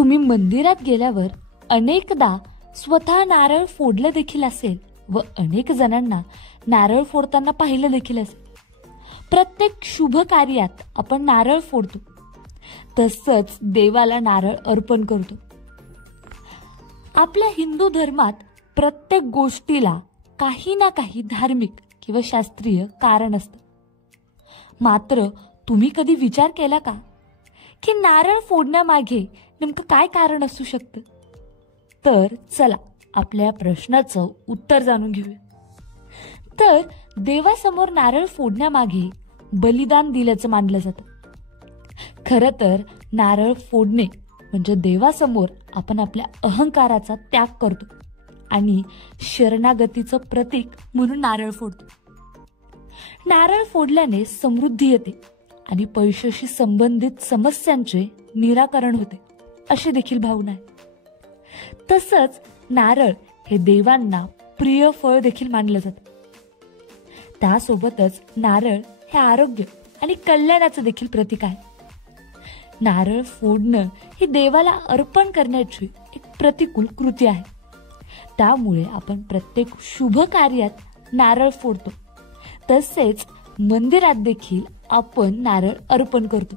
तुम्ही मंदिरात गेल्यावर अनेकदा स्वतः नारळ फोडलं देखील असेल व अनेक जणांना नारळ फोडताना पाहिलं देखील असेल. प्रत्येक शुभ कार्यात आपण नारळ फोडतो, तसंच देवाला नारळ अर्पण करतो. आपल्या हिंदू धर्मात प्रत्येक गोष्टीला काही ना काही धार्मिक किंवा शास्त्रीय कारण असतं. मात्र तुम्ही कधी विचार केला का की नारळ फोडण्यामागे नेमकं काय कारण असू शकतं? तर चला आपल्या प्रश्नाचं उत्तर जाणून घेऊया. तर देवासमोर नारळ फोडण्यामागे बलिदान दिल्याचं मानलं जातं. खरं तर नारळ फोडणे म्हणजे देवासमोर आपण आपल्या अहंकाराचा त्याग करतो आणि शरणागतीचं प्रतीक म्हणून नारळ फोडतो. नारळ फोडल्याने समृद्धी येते आणि पैशाशी संबंधित समस्यांचे निराकरण होते अशी देखील भावना आहे. तसंच नारळ हे देवांना प्रिय फळ देखील मानलं जातं. त्यासोबतच नारळ हे आरोग्य आणि कल्याणाचं देखील प्रतीक आहे. नारळ फोडणं ही देवाला अर्पण करण्याची एक प्रतिकूल कृती आहे. त्यामुळे आपण प्रत्येक शुभ कार्यात नारळ फोडतो, तसेच मंदिरात देखील आपण नारळ अर्पण करतो.